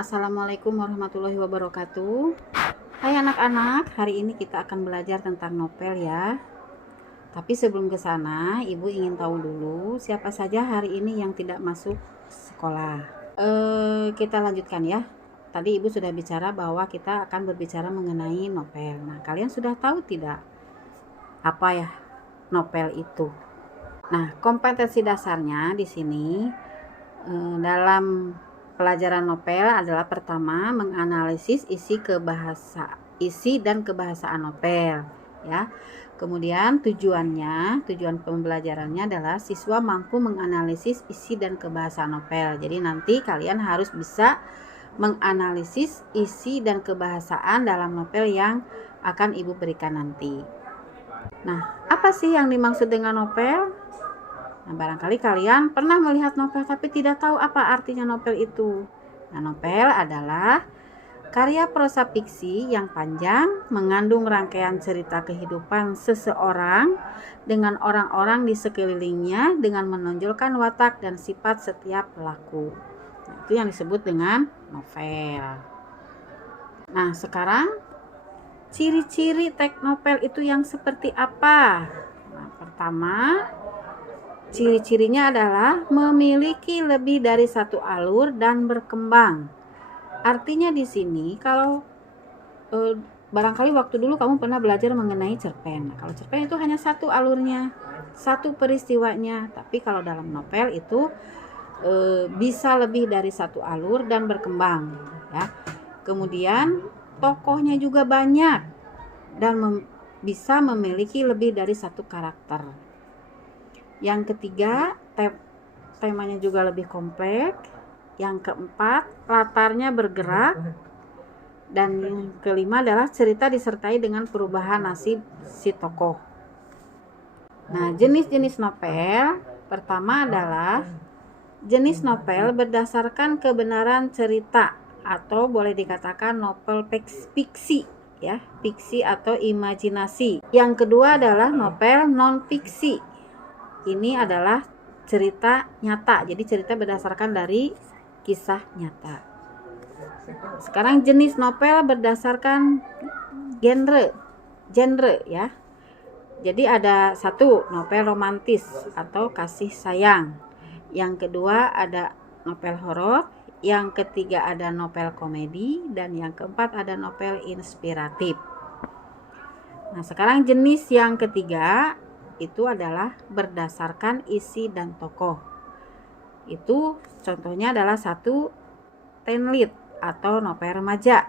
Assalamualaikum warahmatullahi wabarakatuh. Hai anak-anak, hari ini kita akan belajar tentang novel ya. Tapi sebelum ke sana, Ibu ingin tahu dulu siapa saja hari ini yang tidak masuk sekolah. Kita lanjutkan ya. Tadi Ibu sudah bicara bahwa kita akan berbicara mengenai novel. Nah, kalian sudah tahu tidak apa ya novel itu? Nah, kompetensi dasarnya di sini dalam pelajaran novel adalah pertama menganalisis isi dan kebahasaan novel ya. Kemudian tujuan pembelajarannya adalah siswa mampu menganalisis isi dan kebahasaan novel. Jadi nanti kalian harus bisa menganalisis isi dan kebahasaan dalam novel yang akan Ibu berikan nanti. Nah, apa sih yang dimaksud dengan novel? Nah, barangkali kalian pernah melihat novel tapi tidak tahu apa artinya novel itu. Nah, novel adalah karya prosa fiksi yang panjang, mengandung rangkaian cerita kehidupan seseorang dengan orang-orang di sekelilingnya dengan menonjolkan watak dan sifat setiap pelaku. Nah, itu yang disebut dengan novel. Nah, sekarang ciri-ciri teks novel itu yang seperti apa? Nah, pertama, ciri-cirinya adalah memiliki lebih dari satu alur dan berkembang. Artinya di sini kalau barangkali waktu dulu kamu pernah belajar mengenai cerpen. Nah, kalau cerpen itu hanya satu alurnya, satu peristiwanya. Tapi kalau dalam novel itu bisa lebih dari satu alur dan berkembang. Ya. Kemudian tokohnya juga banyak dan bisa memiliki lebih dari satu karakter. Yang ketiga, temanya juga lebih kompleks. Yang keempat, latarnya bergerak. Dan yang kelima adalah cerita disertai dengan perubahan nasib si tokoh. Nah, jenis-jenis novel pertama adalah jenis novel berdasarkan kebenaran cerita atau boleh dikatakan novel fiksi ya, fiksi atau imajinasi. Yang kedua adalah novel non fiksi. Ini adalah cerita nyata, jadi cerita berdasarkan dari kisah nyata. Sekarang jenis novel berdasarkan genre ya. Jadi ada satu novel romantis atau kasih sayang. Yang kedua ada novel horor, yang ketiga ada novel komedi, dan yang keempat ada novel inspiratif. Nah, sekarang jenis yang ketiga itu adalah berdasarkan isi dan tokoh. Itu contohnya adalah satu teen lead atau novel remaja.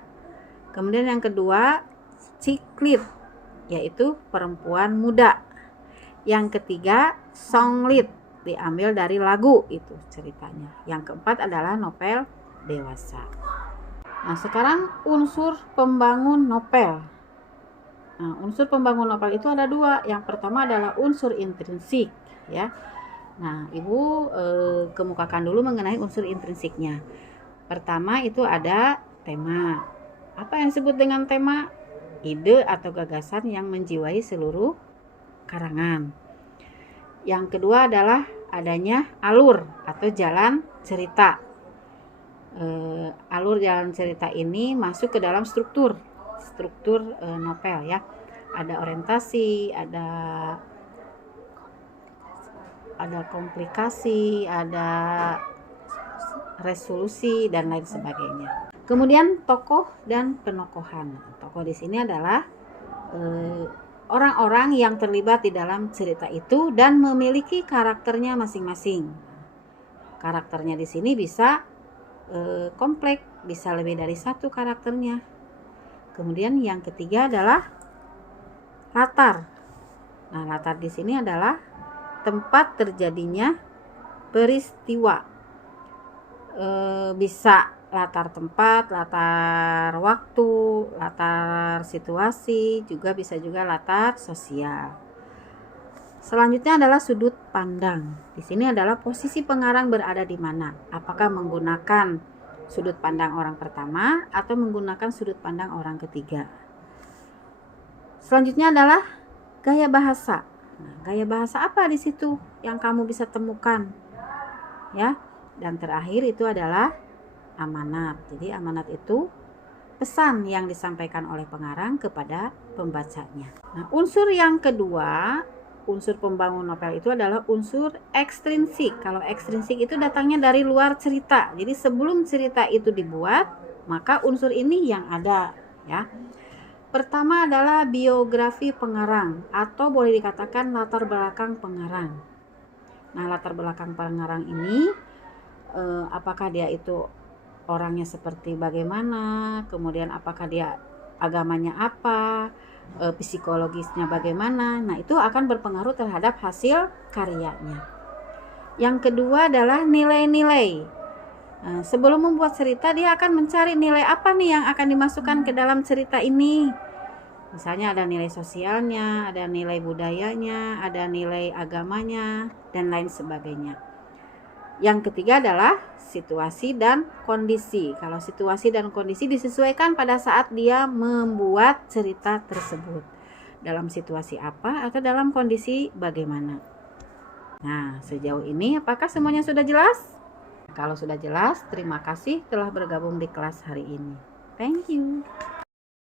Kemudian yang kedua chick lead, yaitu perempuan muda. Yang ketiga song lead, diambil dari lagu itu ceritanya. Yang keempat adalah novel dewasa. Nah, sekarang unsur pembangun novel. Nah, unsur pembangun novel itu ada dua. Yang pertama adalah unsur intrinsik ya. Nah, Ibu kemukakan dulu mengenai unsur intrinsiknya. Pertama itu ada tema. Apa yang disebut dengan tema? Ide atau gagasan yang menjiwai seluruh karangan. Yang kedua adalah adanya alur atau jalan cerita. Alur jalan cerita ini masuk ke dalam struktur novel ya. Ada orientasi, ada komplikasi, ada resolusi dan lain sebagainya. Kemudian tokoh dan penokohan. Tokoh di sini adalah orang-orang yang terlibat di dalam cerita itu dan memiliki karakternya masing-masing. Karakternya di sini bisa kompleks, bisa lebih dari satu karakternya. Kemudian yang ketiga adalah latar. Nah, latar di sini adalah tempat terjadinya peristiwa. Bisa latar tempat, latar waktu, latar situasi, juga bisa juga latar sosial. Selanjutnya adalah sudut pandang. Di sini adalah posisi pengarang berada di mana. Apakah menggunakan sudut pandang orang pertama atau menggunakan sudut pandang orang ketiga. Selanjutnya adalah gaya bahasa. Nah, gaya bahasa apa di situ yang kamu bisa temukan? Ya. Dan terakhir itu adalah amanat. Jadi amanat itu pesan yang disampaikan oleh pengarang kepada pembacanya. Nah, unsur yang kedua, unsur pembangun novel itu adalah unsur ekstrinsik. Kalau ekstrinsik itu datangnya dari luar cerita. Jadi sebelum cerita itu dibuat, maka unsur ini yang ada, ya. Pertama adalah biografi pengarang atau boleh dikatakan latar belakang pengarang. Nah, latar belakang pengarang ini apakah dia itu orangnya seperti bagaimana, kemudian apakah dia agamanya apa, psikologisnya bagaimana. Nah, itu akan berpengaruh terhadap hasil karyanya. Yang kedua adalah nilai-nilai. Sebelum membuat cerita, dia akan mencari nilai apa nih yang akan dimasukkan ke dalam cerita ini. Misalnya ada nilai sosialnya, ada nilai budayanya, ada nilai agamanya, dan lain sebagainya. Yang ketiga adalah situasi dan kondisi. Kalau situasi dan kondisi disesuaikan pada saat dia membuat cerita tersebut. Dalam situasi apa atau dalam kondisi bagaimana. Nah, sejauh ini apakah semuanya sudah jelas? Kalau sudah jelas, terima kasih telah bergabung di kelas hari ini. Thank you.